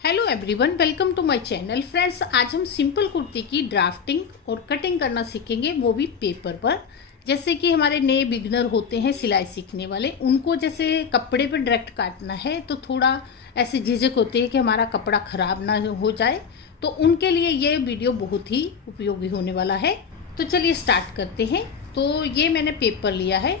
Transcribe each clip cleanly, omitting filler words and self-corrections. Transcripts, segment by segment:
Hello everyone, welcome to my channel. Friends, आज हम simple kurti की ड्राफ्टिंग और कटिंग करना सीखेंगे, वो भी पेपर पर। जैसे कि हमारे नए बिगनर होते हैं सिलाई सीखने वाले, उनको जैसे कपड़े पर डायरेक्ट काटना है तो थोड़ा ऐसे झिझक होती है कि हमारा कपड़ा खराब ना हो जाए, तो उनके लिए ये वीडियो बहुत ही उपयोगी होने वाला है। तो चलिए स्टार्ट करते हैं। तो ये मैंने पेपर लिया है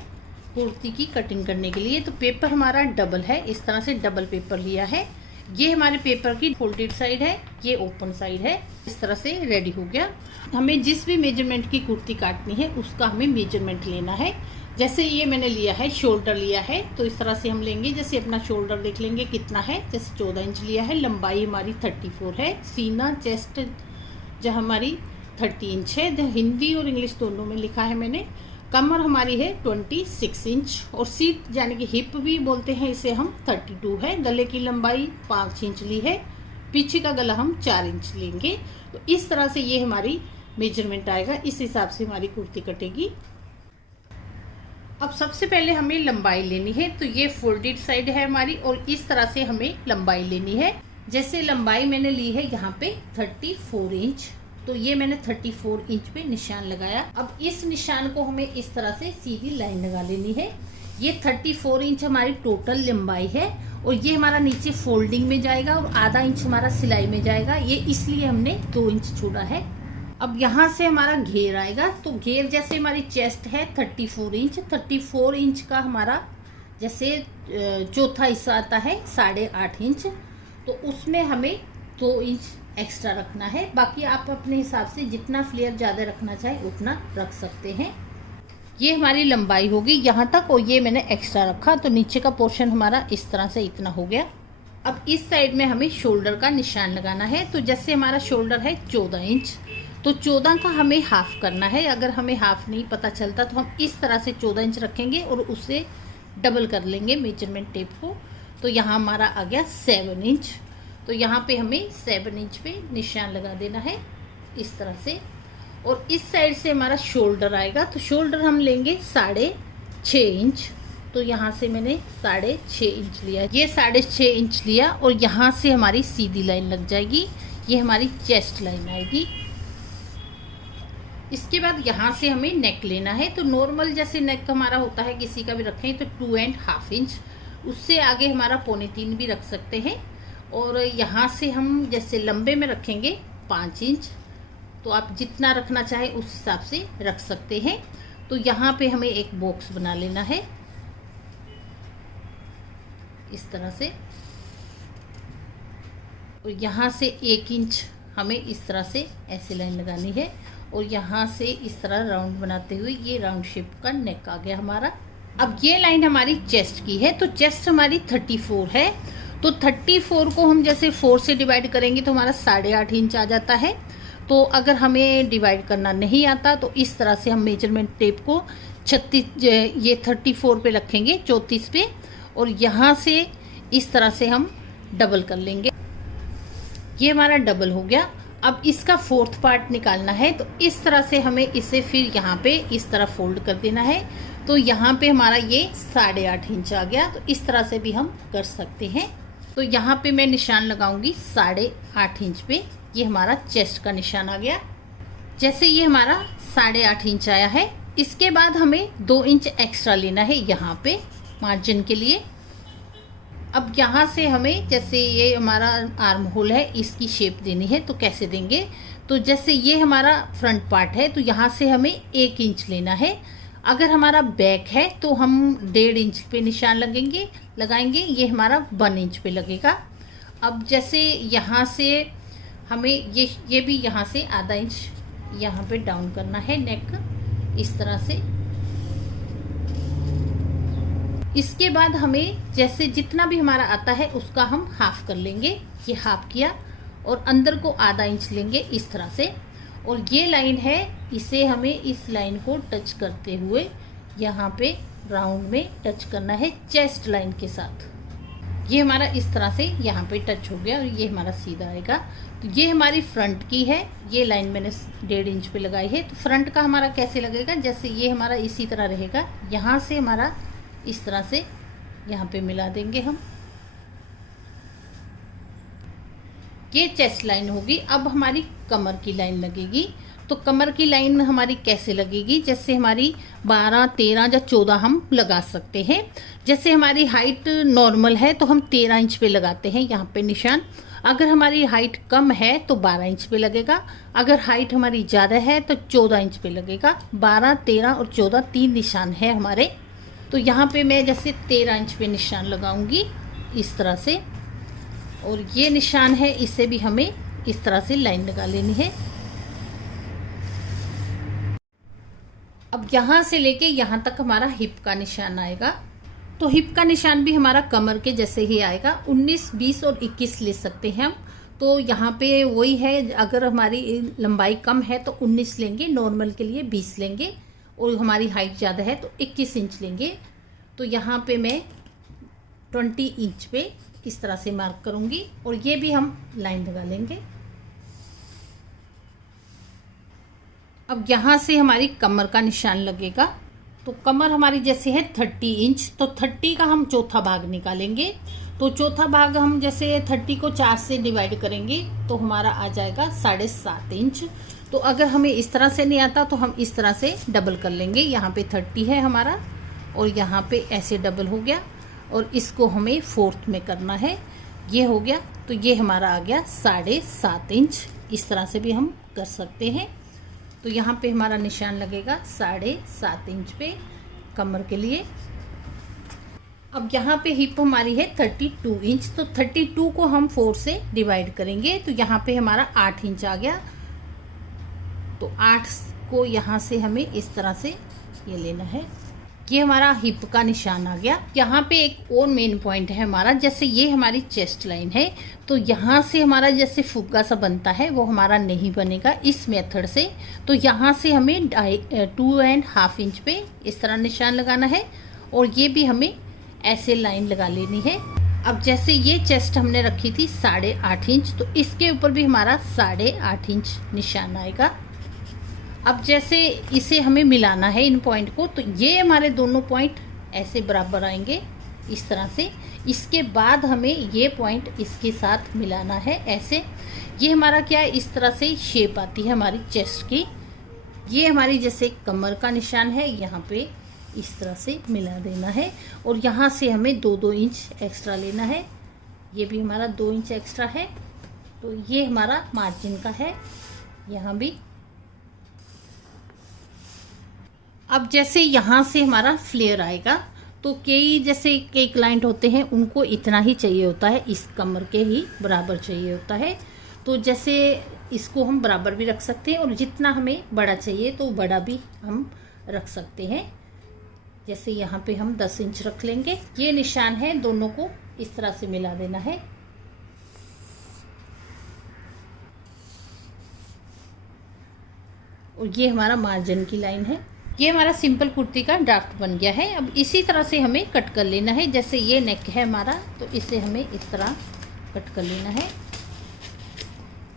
कुर्ती की कटिंग करने के लिए। तो पेपर हमारा डबल है, इस तरह से डबल पेपर लिया है। ये हमारे पेपर की फोल्डेड साइड है, ये ओपन साइड है। इस तरह से रेडी हो गया। हमें जिस भी मेजरमेंट की कुर्ती काटनी है उसका हमें मेजरमेंट लेना है। जैसे ये मैंने लिया है, शोल्डर लिया है, तो इस तरह से हम लेंगे। जैसे अपना शोल्डर देख लेंगे कितना है। जैसे 14 इंच लिया है, लंबाई हमारी 34 है, सीना चेस्ट जो हमारी 30 इंच है। हिंदी और इंग्लिश दोनों में लिखा है मैंने। कमर हमारी है 26 इंच और सीट यानी कि हिप भी बोलते हैं इसे हम, 32 है। गले की लंबाई 5 इंच ली है, पीछे का गला हम 4 इंच लेंगे। तो इस तरह से ये हमारी मेजरमेंट आएगा, इस हिसाब से हमारी कुर्ती कटेगी। अब सबसे पहले हमें लंबाई लेनी है। तो ये फोल्डेड साइड है हमारी और इस तरह से हमें लंबाई लेनी है। जैसे लंबाई मैंने ली है यहाँ पे 34 इंच, तो ये मैंने 34 इंच पे निशान लगाया। अब इस निशान को हमें इस तरह से सीधी लाइन लगा लेनी है। ये 34 इंच हमारी टोटल लंबाई है और ये हमारा नीचे फोल्डिंग में जाएगा और आधा इंच हमारा सिलाई में जाएगा। ये इसलिए हमने 2 इंच छोड़ा है। अब यहाँ से हमारा घेर आएगा। तो घेर जैसे हमारी चेस्ट है 34 इंच, 34 इंच का हमारा जैसे चौथा हिस्सा आता है 8.5 इंच, तो उसमें हमें 2 इंच एक्स्ट्रा रखना है। बाकी आप अपने हिसाब से जितना फ्लेयर ज़्यादा रखना चाहे उतना रख सकते हैं। ये हमारी लंबाई होगी यहाँ तक और ये मैंने एक्स्ट्रा रखा, तो नीचे का पोर्शन हमारा इस तरह से इतना हो गया। अब इस साइड में हमें शोल्डर का निशान लगाना है। तो जैसे हमारा शोल्डर है 14 इंच, तो 14 का हमें हाफ करना है। अगर हमें हाफ नहीं पता चलता तो हम इस तरह से 14 इंच रखेंगे और उसे डबल कर लेंगे मेजरमेंट टेप को। तो यहाँ हमारा आ गया 7 इंच। तो यहाँ पे हमें 7 इंच पे निशान लगा देना है इस तरह से। और इस साइड से हमारा शोल्डर आएगा। तो शोल्डर हम लेंगे 6.5 इंच। तो यहाँ से मैंने 6.5 इंच लिया, ये 6.5 इंच लिया और यहाँ से हमारी सीधी लाइन लग जाएगी। ये हमारी चेस्ट लाइन आएगी। इसके बाद यहाँ से हमें नेक लेना है। तो नॉर्मल जैसे नेक हमारा होता है, किसी का भी रखें तो 2.5 इंच। उससे आगे हमारा 3.25 भी रख सकते हैं। और यहाँ से हम जैसे लंबे में रखेंगे 5 इंच। तो आप जितना रखना चाहे उस हिसाब से रख सकते हैं। तो यहाँ पे हमें एक बॉक्स बना लेना है इस तरह से। और यहाँ से 1 इंच हमें इस तरह से ऐसे लाइन लगानी है और यहाँ से इस तरह राउंड बनाते हुए ये राउंड शेप का नेक आ गया हमारा। अब ये लाइन हमारी चेस्ट की है। तो चेस्ट हमारी 34 है। तो 34 को हम जैसे 4 से डिवाइड करेंगे तो हमारा 8.5 इंच आ जाता है। तो अगर हमें डिवाइड करना नहीं आता तो इस तरह से हम मेजरमेंट टेप को 36 ये 34 पे रखेंगे, 34 पे, और यहाँ से इस तरह से हम डबल कर लेंगे। ये हमारा डबल हो गया। अब इसका 4th पार्ट निकालना है। तो इस तरह से हमें इसे फिर यहाँ पे इस तरह फोल्ड कर देना है। तो यहाँ पे हमारा ये 8.5 इंच आ गया। तो इस तरह से भी हम कर सकते हैं। तो यहाँ पे मैं निशान लगाऊंगी 8.5 इंच पे। ये हमारा चेस्ट का निशान आ गया। जैसे ये हमारा 8.5 इंच आया है, इसके बाद हमें 2 इंच एक्स्ट्रा लेना है यहाँ पे मार्जिन के लिए। अब यहाँ से हमें जैसे ये हमारा आर्म होल है, इसकी शेप देनी है। तो कैसे देंगे? तो जैसे ये हमारा फ्रंट पार्ट है तो यहाँ से हमें 1 इंच लेना है। अगर हमारा बैक है तो हम 1.5 इंच पे निशान लगाएंगे। ये हमारा 1 इंच पे लगेगा। अब जैसे यहाँ से हमें ये भी यहाँ से आधा इंच यहाँ पे डाउन करना है नेक इस तरह से। इसके बाद हमें जैसे जितना भी हमारा आता है उसका हम हाफ कर लेंगे। ये हाफ किया और अंदर को आधा इंच लेंगे इस तरह से। और ये लाइन है, इसे हमें इस लाइन को टच करते हुए यहाँ पे राउंड में टच करना है चेस्ट लाइन के साथ। ये हमारा इस तरह से यहाँ पे टच हो गया और ये हमारा सीधा आएगा। तो ये हमारी फ्रंट की है। ये लाइन मैंने 1.5 इंच पे लगाई है। तो फ्रंट का हमारा कैसे लगेगा? जैसे ये हमारा इसी तरह रहेगा। यहाँ से हमारा इस तरह से यहाँ पे मिला देंगे हम। ये चेस्ट लाइन होगी। अब हमारी कमर की लाइन लगेगी। तो कमर की लाइन हमारी कैसे लगेगी, जैसे हमारी 12, 13 या 14 हम लगा सकते हैं। जैसे हमारी हाइट नॉर्मल है तो हम 13 इंच पे लगाते हैं यहाँ पे निशान। अगर हमारी हाइट कम है तो 12 इंच पे लगेगा। अगर हाइट हमारी ज़्यादा है तो 14 इंच पे लगेगा। 12, 13 और 14 3 निशान है हमारे। तो यहाँ पे मैं जैसे 13 इंच पे निशान लगाऊंगी इस तरह से, और ये निशान है इसे भी हमें इस तरह से लाइन लगा लेनी है। अब यहाँ से लेके यहाँ तक हमारा हिप का निशान आएगा। तो हिप का निशान भी हमारा कमर के जैसे ही आएगा। 19, 20 और 21 ले सकते हैं हम। तो यहाँ पे वही है, अगर हमारी लंबाई कम है तो 19 लेंगे, नॉर्मल के लिए 20 लेंगे, और हमारी हाइट ज़्यादा है तो 21 इंच लेंगे। तो यहाँ पे मैं 20 इंच पे इस तरह से मार्क करूँगी, और ये भी हम लाइन लगा लेंगे। अब यहाँ से हमारी कमर का निशान लगेगा। तो कमर हमारी जैसे है 30 इंच, तो 30 का हम चौथा भाग निकालेंगे। तो चौथा भाग हम जैसे 30 को 4 से डिवाइड करेंगे तो हमारा आ जाएगा 7.5 इंच। तो अगर हमें इस तरह से नहीं आता तो हम इस तरह से डबल कर लेंगे। यहाँ पे 30 है हमारा, और यहाँ पे ऐसे डबल हो गया, और इसको हमें 4th में करना है। ये हो गया, तो ये हमारा आ गया 7.5 इंच। इस तरह से भी हम कर सकते हैं। तो यहाँ पे हमारा निशान लगेगा 7.5 इंच पे कमर के लिए। अब यहाँ पे हिप हमारी है 32 इंच, तो 32 को हम 4 से डिवाइड करेंगे तो यहाँ पे हमारा 8 इंच आ गया। तो 8 को यहाँ से हमें इस तरह से ये लेना है। ये हमारा हिप का निशान आ गया। यहाँ पे एक और मेन पॉइंट है हमारा, जैसे ये हमारी चेस्ट लाइन है, तो यहाँ से हमारा जैसे फुग्गा सा बनता है वो हमारा नहीं बनेगा इस मेथड से। तो यहाँ से हमें 2.5 इंच पे इस तरह निशान लगाना है, और ये भी हमें ऐसे लाइन लगा लेनी है। अब जैसे ये चेस्ट हमने रखी थी 8.5 इंच, तो इसके ऊपर भी हमारा 8.5 इंच निशान आएगा। अब जैसे इसे हमें मिलाना है इन पॉइंट को, तो ये हमारे दोनों पॉइंट ऐसे बराबर आएंगे इस तरह से। इसके बाद हमें ये पॉइंट इसके साथ मिलाना है ऐसे। ये हमारा क्या है, इस तरह से शेप आती है हमारी चेस्ट की। ये हमारी जैसे कमर का निशान है, यहाँ पे इस तरह से मिला देना है, और यहाँ से हमें 2-2 इंच एक्स्ट्रा लेना है। ये भी हमारा 2 इंच एक्स्ट्रा है। तो ये हमारा मार्जिन का है यहाँ भी। अब जैसे यहाँ से हमारा फ्लेयर आएगा, तो कई क्लाइंट होते हैं उनको इतना ही चाहिए होता है, इस कमर के ही बराबर चाहिए होता है। तो जैसे इसको हम बराबर भी रख सकते हैं, और जितना हमें बड़ा चाहिए तो बड़ा भी हम रख सकते हैं। जैसे यहाँ पे हम 10 इंच रख लेंगे। ये निशान है, दोनों को इस तरह से मिला देना है। और ये हमारा मार्जिन की लाइन है। ये हमारा सिंपल कुर्ती का ड्राफ्ट बन गया है। अब इसी तरह से हमें कट कर लेना है। जैसे ये नेक है हमारा, तो इसे हमें इस तरह कट कर लेना है।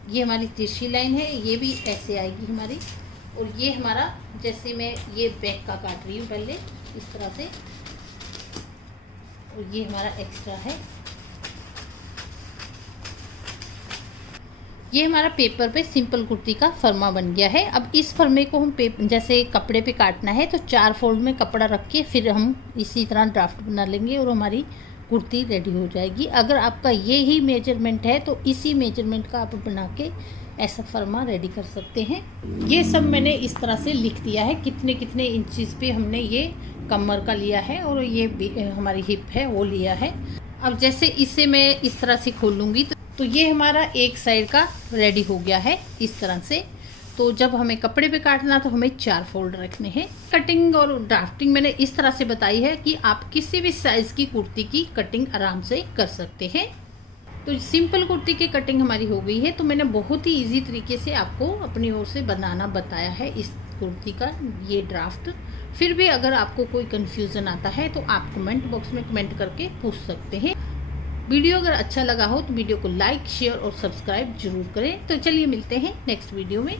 ये हमारी तिरछी लाइन है, ये भी ऐसे आएगी हमारी। और ये हमारा, जैसे मैं ये बैक का काट रही हूँ पहले इस तरह से, और ये हमारा एक्स्ट्रा है। ये हमारा पेपर पे सिंपल कुर्ती का फर्मा बन गया है। अब इस फर्मे को हम जैसे कपड़े पे काटना है, तो 4 फोल्ड में कपड़ा रख के फिर हम इसी तरह ड्राफ्ट बना लेंगे, और हमारी कुर्ती रेडी हो जाएगी। अगर आपका ये ही मेजरमेंट है तो इसी मेजरमेंट का आप बना के ऐसा फर्मा रेडी कर सकते हैं। ये सब मैंने इस तरह से लिख दिया है, कितने कितने इंचेस पे हमने ये कमर का लिया है, और ये हमारी हिप है वो लिया है। अब जैसे इसे मैं इस तरह से खोलूँगी तो ये हमारा एक साइड का रेडी हो गया है इस तरह से। तो जब हमें कपड़े पे काटना तो हमें 4 फोल्ड रखने हैं। कटिंग और ड्राफ्टिंग मैंने इस तरह से बताई है कि आप किसी भी साइज़ की कुर्ती की कटिंग आराम से कर सकते हैं। तो सिंपल कुर्ती की कटिंग हमारी हो गई है। तो मैंने बहुत ही इजी तरीके से आपको अपनी ओर से बनाना बताया है इस कुर्ती का ये ड्राफ्ट। फिर भी अगर आपको कोई कन्फ्यूज़न आता है तो आप कमेंट बॉक्स में कमेंट करके पूछ सकते हैं। वीडियो अगर अच्छा लगा हो तो वीडियो को लाइक, शेयर और सब्सक्राइब जरूर करें। तो चलिए मिलते हैं नेक्स्ट वीडियो में।